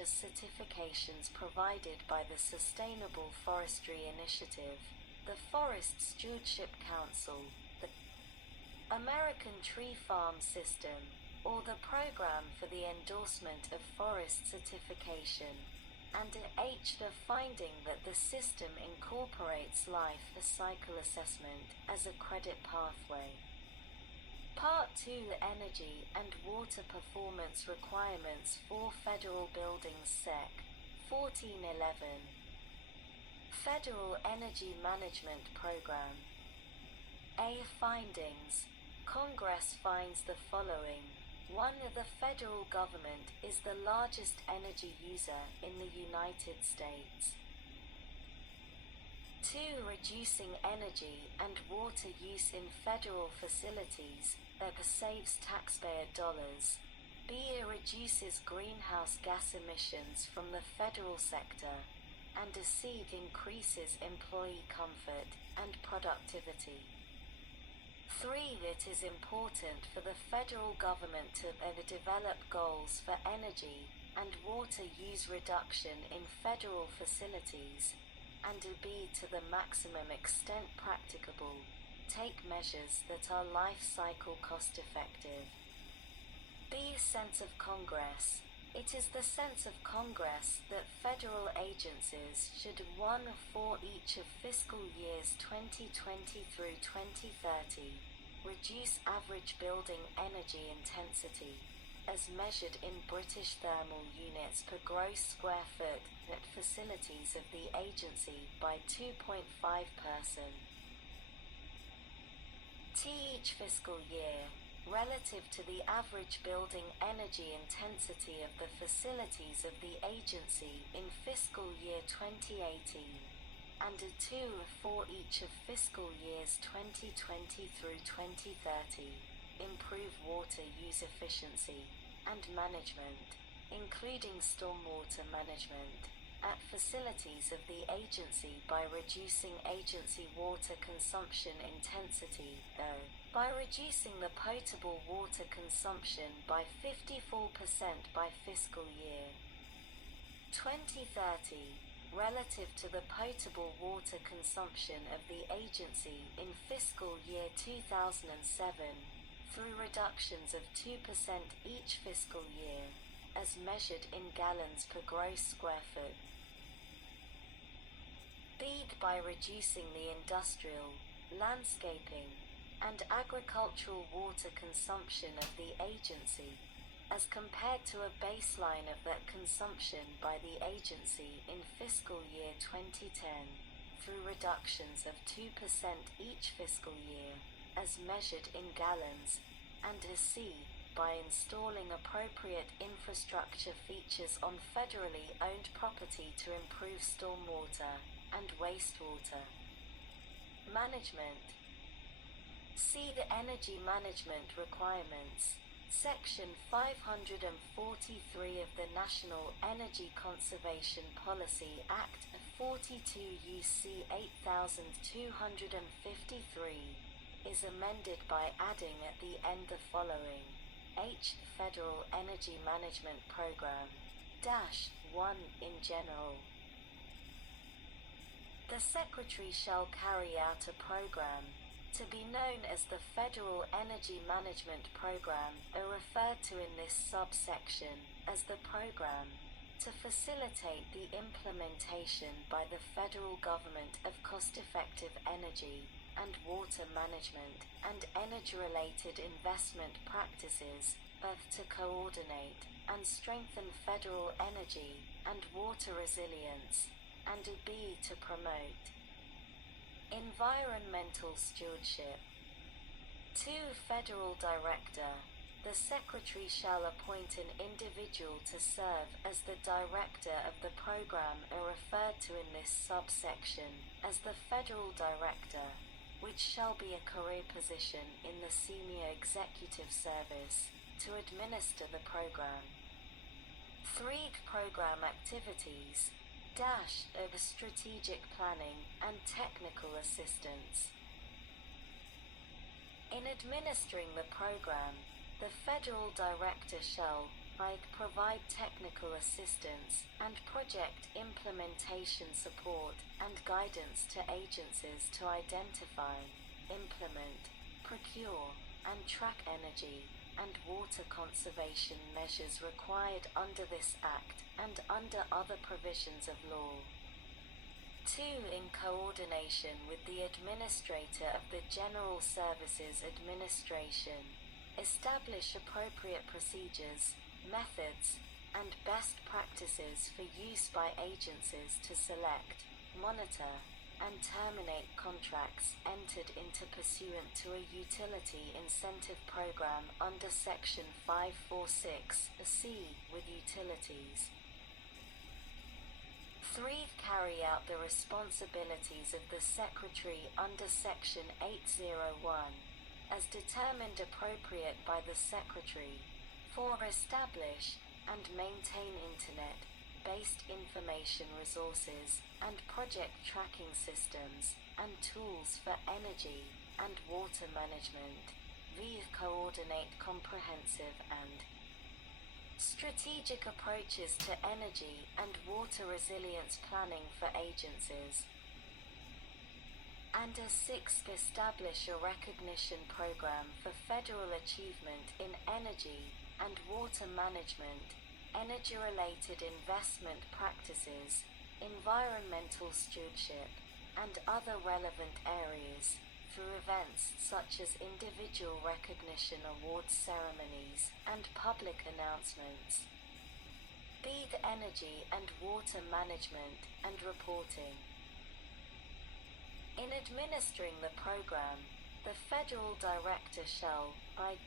certifications provided by the Sustainable Forestry Initiative, the Forest Stewardship Council, the American Tree Farm System, or the Program for the Endorsement of Forest Certification, and the finding that the system incorporates life cycle assessment as a credit pathway. Part 2 Energy and Water Performance Requirements for Federal Buildings Sec. 1411 Federal Energy Management Program. A. Findings. Congress finds the following. 1. The federal government is the largest energy user in the United States. 2. Reducing energy and water use in federal facilities saves taxpayer dollars. B. Reduces greenhouse gas emissions from the federal sector. And C. Increases employee comfort and productivity. 3. It is important for the federal government to develop goals for energy and water use reduction in federal facilities, and B. To the maximum extent practicable, take measures that are life cycle cost effective. B. Sense of Congress. It is the sense of Congress that federal agencies should 1. For each of fiscal years 2020 through 2030, reduce average building energy intensity, as measured in British thermal units per gross square foot, at facilities of the agency by 2.5%. Each fiscal year, relative to the average building energy intensity of the facilities of the agency in fiscal year 2018, and 2. For each of fiscal years 2020 through 2030, improve water use efficiency and management, including stormwater management, at facilities of the agency by reducing agency water consumption intensity, by reducing the potable water consumption by 54% by fiscal year 2030, relative to the potable water consumption of the agency in fiscal year 2007, through reductions of 2% each fiscal year, as measured in gallons per gross square foot. B. By reducing the industrial, landscaping, and agricultural water consumption of the agency, as compared to a baseline of that consumption by the agency in fiscal year 2010, through reductions of 2% each fiscal year, as measured in gallons, and C. By installing appropriate infrastructure features on federally owned property to improve stormwater and wastewater management. See the Energy Management Requirements, Section 543 of the National Energy Conservation Policy Act of 42 U.C. 8253, is amended by adding at the end the following. H. Federal Energy Management Program. -1 in general. The Secretary shall carry out a program, to be known as the Federal Energy Management Program, referred to in this subsection as the program, to facilitate the implementation by the federal government of cost-effective energy and water management and energy-related investment practices, both to coordinate and strengthen federal energy and water resilience, and B. to promote environmental stewardship. 2. Federal Director. The Secretary shall appoint an individual to serve as the Director of the program referred to in this subsection as the Federal Director, which shall be a career position in the Senior Executive Service, to administer the program. 3. Program activities of strategic planning and technical assistance. In administering the program, the Federal Director shall provide technical assistance and project implementation support and guidance to agencies to identify, implement, procure, and track energy and water conservation measures required under this Act and under other provisions of law. 2. In coordination with the Administrator of the General Services Administration, establish appropriate procedures, methods, and best practices for use by agencies to select, monitor, and terminate contracts entered into pursuant to a utility incentive program under Section 546(c) with utilities. 3. Carry out the responsibilities of the Secretary under Section 801, as determined appropriate by the Secretary, for establish and maintain Internet-based information resources and project tracking systems and tools for energy and water management, via coordinate comprehensive and strategic approaches to energy and water resilience planning for agencies. And 6. Establish a recognition program for federal achievement in energy and water management, energy-related investment practices, environmental stewardship, and other relevant areas, through events such as individual recognition awards ceremonies and public announcements. B. The energy and water management and reporting. In administering the program, the Federal Director shall,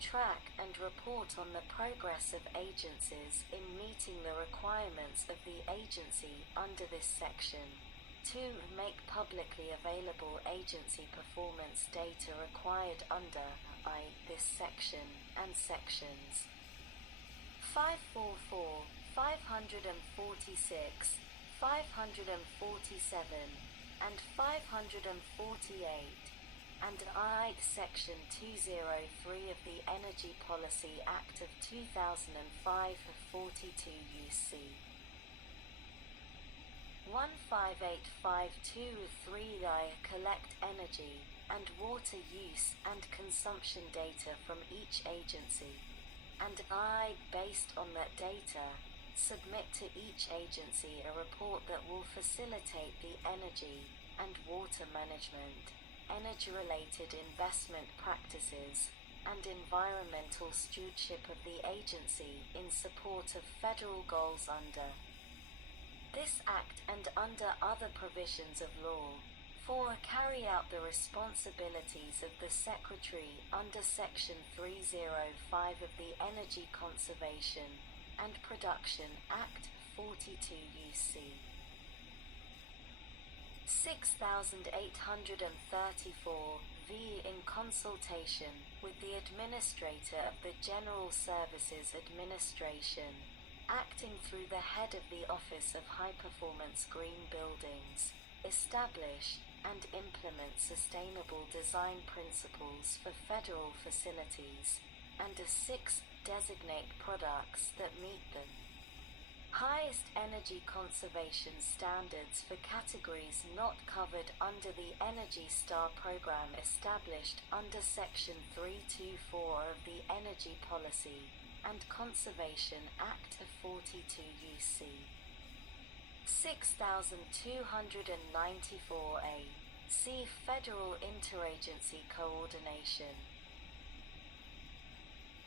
track and report on the progress of agencies in meeting the requirements of the agency under this section. 2. Make publicly available agency performance data required under this section and sections 544, 546, 547, and 548, and Section 203 of the Energy Policy Act of 2005 42 UC. 15852-3 collect energy and water use and consumption data from each agency, and based on that data, submit to each agency a report that will facilitate the energy and water management, energy-related investment practices, and environmental stewardship of the agency in support of federal goals under this Act and under other provisions of law. 4. Carry out the responsibilities of the Secretary under Section 305 of the Energy Conservation and Production Act 42 UC. 6834 v. In consultation with the Administrator of the General Services Administration, acting through the head of the Office of High Performance Green Buildings, establish and implement sustainable design principles for federal facilities, and 6. Designate products that meet the highest energy conservation standards for categories not covered under the Energy Star program established under Section 324 of the Energy Policy and Conservation Act of 42 UC. 6294A. See Federal Interagency Coordination.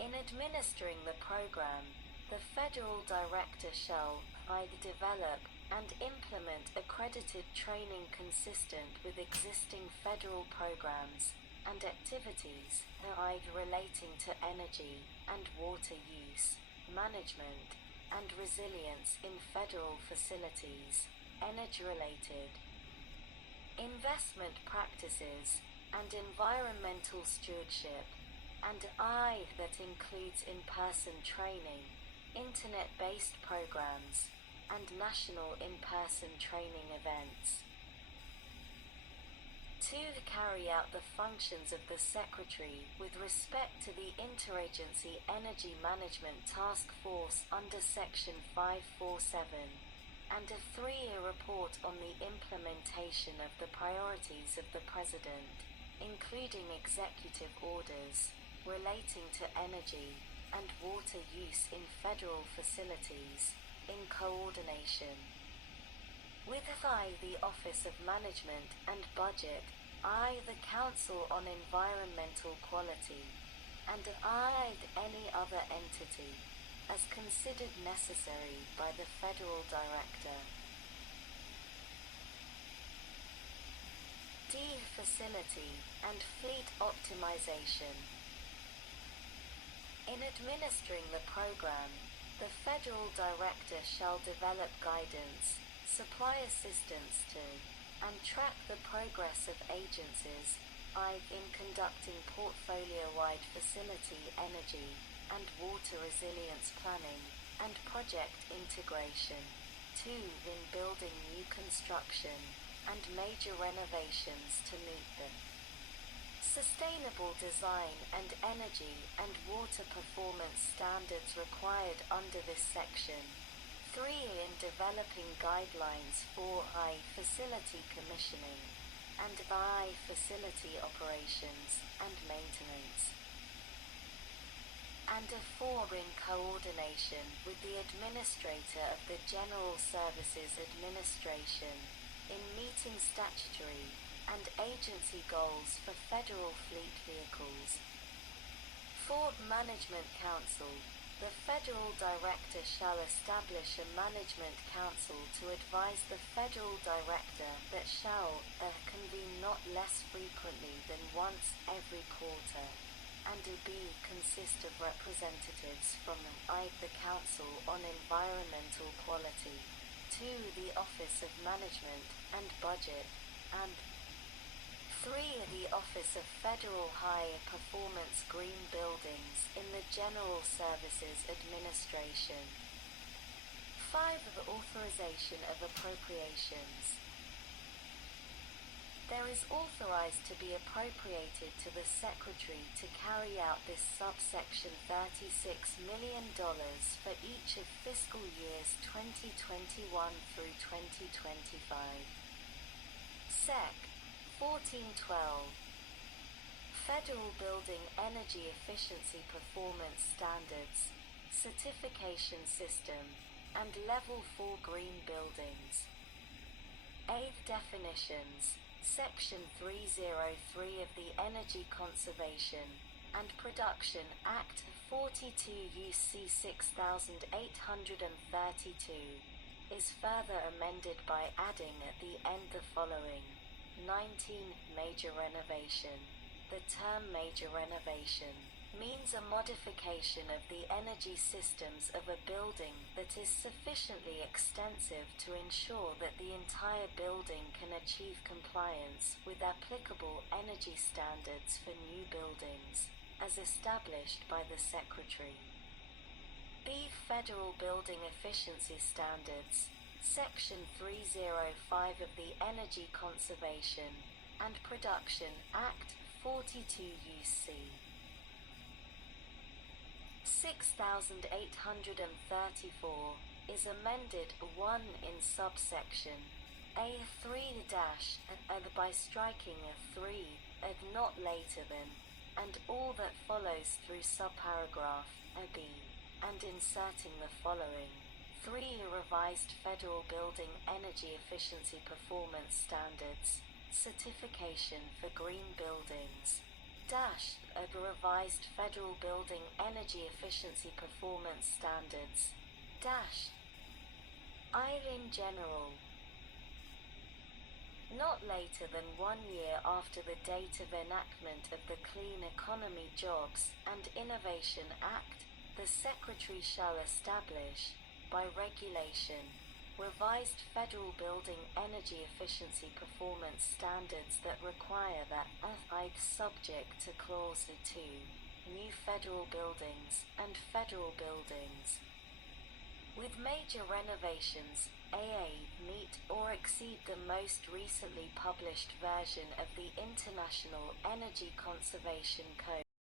In administering the program, the Federal Director shall either develop and implement accredited training consistent with existing federal programs and activities relating to energy and water use, management, and resilience in federal facilities, energy-related investment practices, and environmental stewardship, and that includes in-person training, Internet-based programs, and national in-person training events. To carry out the functions of the Secretary with respect to the Interagency Energy Management Task Force under Section 547, and a 3-year report on the implementation of the priorities of the President, including executive orders relating to energy and water use in federal facilities, in coordination with the Office of Management and Budget, the Council on Environmental Quality, and any other entity, as considered necessary by the Federal Director. D. Facility and Fleet Optimization. In administering the program, the Federal Director shall develop guidance, supply assistance to, and track the progress of agencies, in conducting portfolio-wide facility energy and water resilience planning and project integration, 2. In building new construction and major renovations to meet the sustainable design and energy and water performance standards required under this section. 3. In developing guidelines for facility commissioning and facility operations and maintenance. And 4. In coordination with the Administrator of the General Services Administration in meeting statutory and agency goals for federal fleet vehicles. 4. Management Council. The Federal Director shall establish a Management Council to advise the Federal Director that shall convene not less frequently than once every quarter, and consist of representatives from the Council on Environmental Quality, 2. The Office of Management and Budget, and 3. The Office of Federal High Performance Green Buildings in the General Services Administration. 5. The Authorization of Appropriations. There is authorized to be appropriated to the Secretary to carry out this subsection $36 million for each of fiscal years 2021 through 2025. Sec. 1412. Federal Building Energy Efficiency Performance Standards, Certification System, and Level 4 Green Buildings. 8. Definitions. Section 303 of the Energy Conservation and Production Act 42 U.C. 6832 is further amended by adding at the end the following. 19. Major renovation. The term major renovation means a modification of the energy systems of a building that is sufficiently extensive to ensure that the entire building can achieve compliance with applicable energy standards for new buildings, as established by the Secretary. B. Federal Building Efficiency Standards. Section 305 of the Energy Conservation and Production Act 42 U.C. 6834 is amended 1 in subsection A3- by striking a 3 not later than, and all that follows through subparagraph B, and inserting the following. 3. Revised Federal Building Energy Efficiency Performance Standards, Certification for Green Buildings. A Revised Federal Building Energy Efficiency Performance Standards. In general. Not later than 1 year after the date of enactment of the Clean Economy Jobs and Innovation Act, the Secretary shall establish, by regulation, revised Federal Building Energy Efficiency Performance Standards that require that, subject to Clause 2, new federal buildings and federal buildings with major renovations, AA meet or exceed the most recently published version of the International Energy Conservation Code.